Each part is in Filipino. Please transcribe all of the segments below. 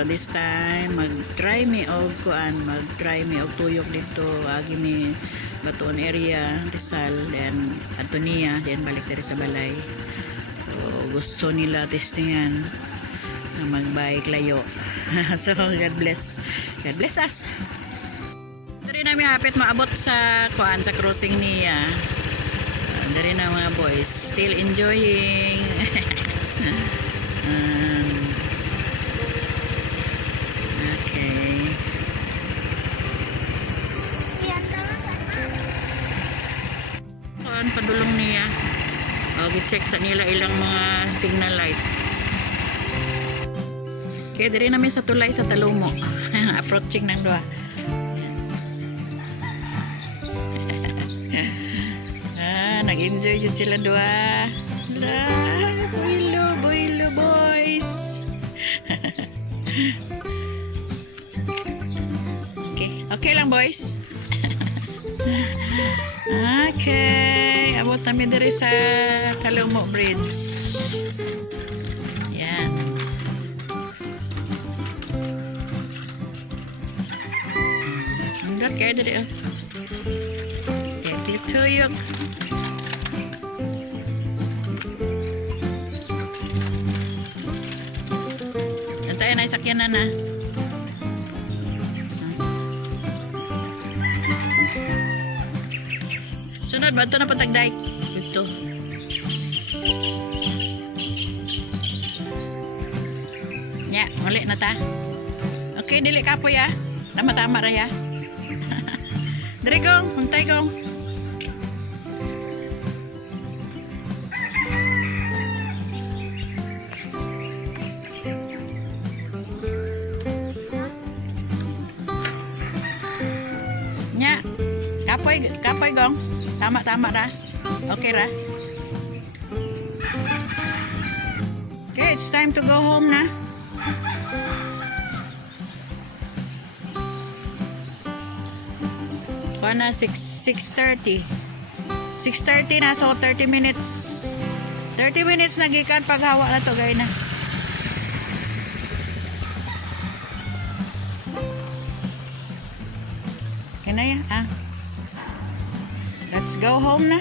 So this time mag-try me og tuyok dito agi ni Batuon area, Rizal, then Antonia, then balik diri sa balay. So gusto nila testingan na mag-bike layo. So God bless us. Dari namin hapit maabot sa sa crossing niya. Dari na mga boys still enjoying. Okay. Padulong niya. I-check sa nila ilang mga signal light. Okay, dari namin sa tulay sa Talumo. Approaching ng doa. Nag-enjoy dyan sila doa. Boilo boys. Okay lang boys. Okay, abot namin diri sa Talumo Bridge. Yan. Hanggat kayo diri. Okay, tuyok. Antayin na isakyan na. Sunod ba ito na patagday? Ito. Nya, muli na ta. Okay, dili ka po ya. Tama-tama ra ya. Dari kong, huntay kong. Nya, kapoy gong. Tama ra. Okay ra. Okay, it's time to go home na. Pana 6:30. 6:30 na, so 30 minutes. 30 minutes nagikan paghawa na to, gay na. Kanaya, let's go home na.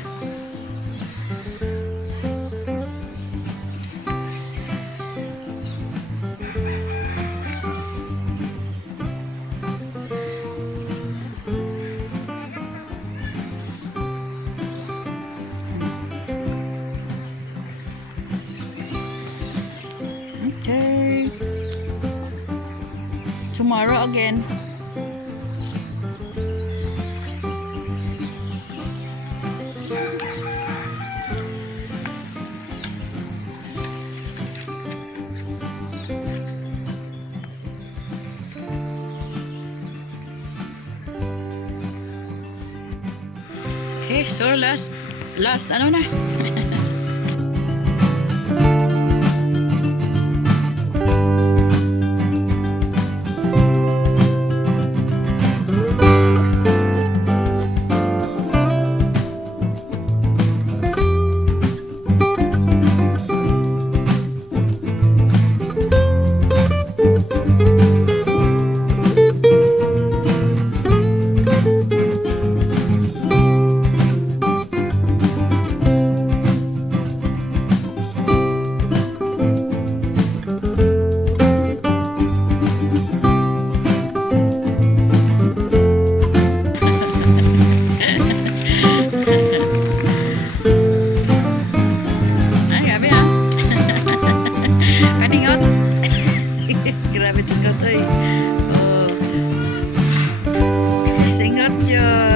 Okay. Tomorrow again. Okay, so last ano na? Grabe tingkat ay. Oh. Singot yun.